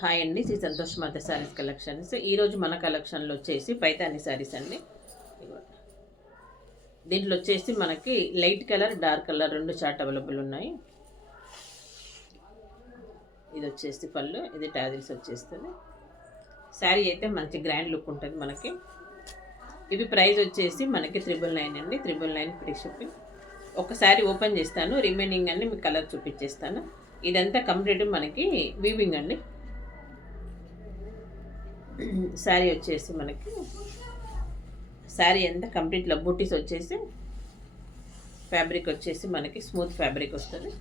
Hi అండి, శ్రీ సంతోష్ మాత saris collections. ఈరోజు మన కలెక్షన్లో వచ్చేసి పైతాని శారీస్ అండి. దీంట్లో వచ్చేసి మనకి లైట్ కలర్, డార్క్ కలర్ రెండు చార్ట్ అవైలబుల్ ఉన్నాయి. ఇది వచ్చేసి పళ్ళు, ఇది టాజిల్స్ వచ్చేస్తుంది. శారీ అయితే మంచి గ్రాండ్ లుక్ ఉంటుంది మనకి. ఇవి ప్రైస్ వచ్చేసి మనకి 999 అండి. 999 ఫ్రీ షిప్పింగ్. ఒకసారి ఓపెన్ చేస్తాను, రిమైనింగ్ అన్ని మీకు కలర్ చూపించేస్తాను. ఇదంతా కంప్లీట్ మనకి వీవింగ్ అండి. శారీ వచ్చేసి మనకి శారీ అంతా కంప్లీట్లో బూటీస్ వచ్చేసి ఫ్యాబ్రిక్ వచ్చేసి మనకి స్మూత్ ఫ్యాబ్రిక్ వస్తుంది.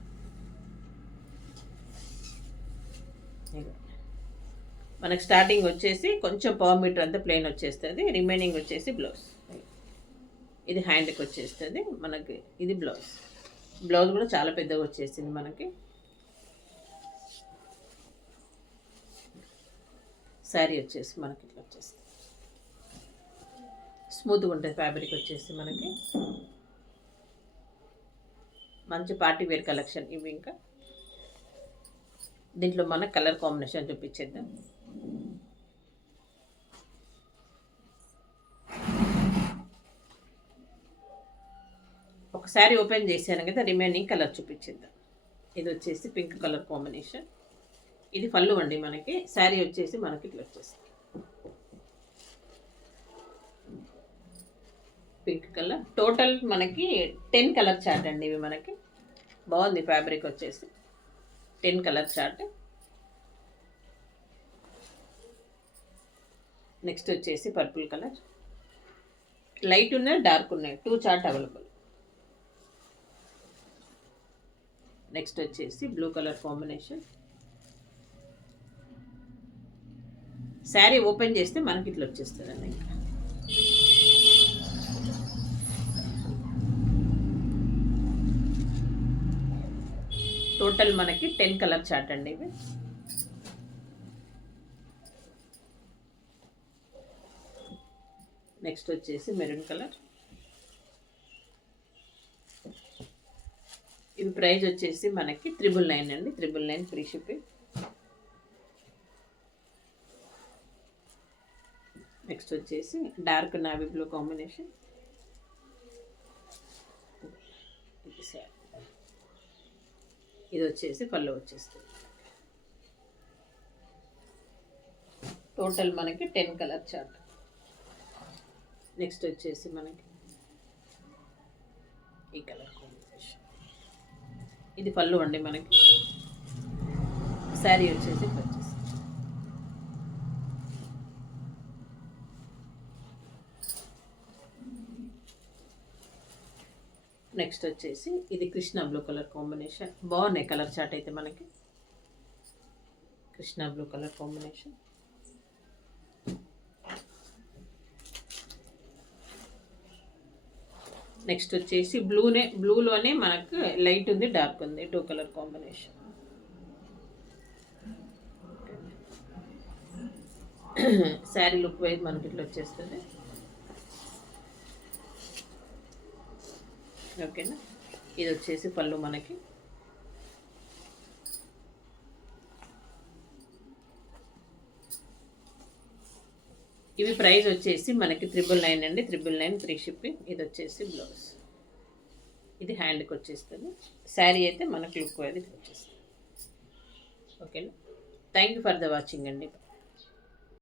మనకి స్టార్టింగ్ వచ్చేసి కొంచెం పావు మీటర్ అంతా ప్లెయిన్ వచ్చేస్తుంది. రిమైనింగ్ వచ్చేసి బ్లౌజ్. ఇది హ్యాండ్కి వచ్చేస్తుంది మనకి. ఇది బ్లౌజ్. బ్లౌజ్ కూడా చాలా పెద్దగా వచ్చేసింది మనకి. శారీ వచ్చేసి మనకి ఇట్లా వచ్చేస్తుంది. స్మూత్గా ఉంటుంది ఫ్యాబ్రిక్ వచ్చేసి మనకి. మంచి పార్టీ వేర్ కలెక్షన్ ఇవి. ఇంకా దీంట్లో మన కలర్ కాంబినేషన్ చూపించేద్దాం. ఒకసారి ఓపెన్ చేశాను కదా, రిమైనింగ్ కలర్ చూపించేద్దాం. ఇది వచ్చేసి పింక్ కలర్ కాంబినేషన్. ఇది పళ్ళు అండి మనకి. శారీ వచ్చేసి మనకి ఇట్లా వచ్చేస్తుంది పింక్ కలర్. టోటల్ మనకి 10 కలర్ చార్ట్ అండి ఇవి మనకి. బాగుంది ఫ్యాబ్రిక్ వచ్చేసి. 10 కలర్ చార్ట్. నెక్స్ట్ వచ్చేసి పర్పుల్ కలర్. లైట్ ఉన్నాయి, డార్క్ ఉన్నాయి, 2 చార్ట్ అవైలబుల్. నెక్స్ట్ వచ్చేసి blue colour combination. Sari open చేస్తే మనకి ఇట్లా వచ్చేస్తుందండి. ఇంకా టోటల్ మనకి 10 కలర్ చార్ట్ అండి ఇవి. నెక్స్ట్ వచ్చేసి మెరూన్ కలర్. ఇవి ప్రైస్ వచ్చేసి మనకి 999 అండి. 999 ఫ్రీ షిప్పింగ్. నెక్స్ట్ వచ్చేసి డార్క్ నావీ బ్లూ కాంబినేషన్. ఇది వచ్చేసి పళ్ళు వచ్చేస్తుంది. టోటల్ మనకి 10 కలర్ చార్ట్. నెక్స్ట్ వచ్చేసి మనకి ఈ కలర్ కాంబినేషన్. ఇది పళ్ళు అండి మనకి. శారీ వచ్చేసి వచ్చేసి నెక్స్ట్ వచ్చేసి ఇది కృష్ణ బ్లూ కలర్ కాంబినేషన్. బాగున్నాయి కలర్ చార్ట్ అయితే మనకి. Krishna blue colour combination. Next వచ్చేసి బ్లూలోనే మనకు లైట్ ఉంది, డార్క్ ఉంది, 2 colour combination. Sari look wise మనకి ఇట్లా వచ్చేస్తుంది. ఓకేనా. ఇది వచ్చేసి పళ్ళు మనకి. ఇవి ప్రైస్ వచ్చేసి మనకి 999 అండి. 999 ఫ్రీ షిప్పింగ్. ఇది వచ్చేసి బ్లౌజ్. ఇది హ్యాండ్కి వచ్చేస్తుంది. శారీ అయితే మనకి లుక్ అది వచ్చేస్తుంది. ఓకేనా. Thank you for the watching అండి.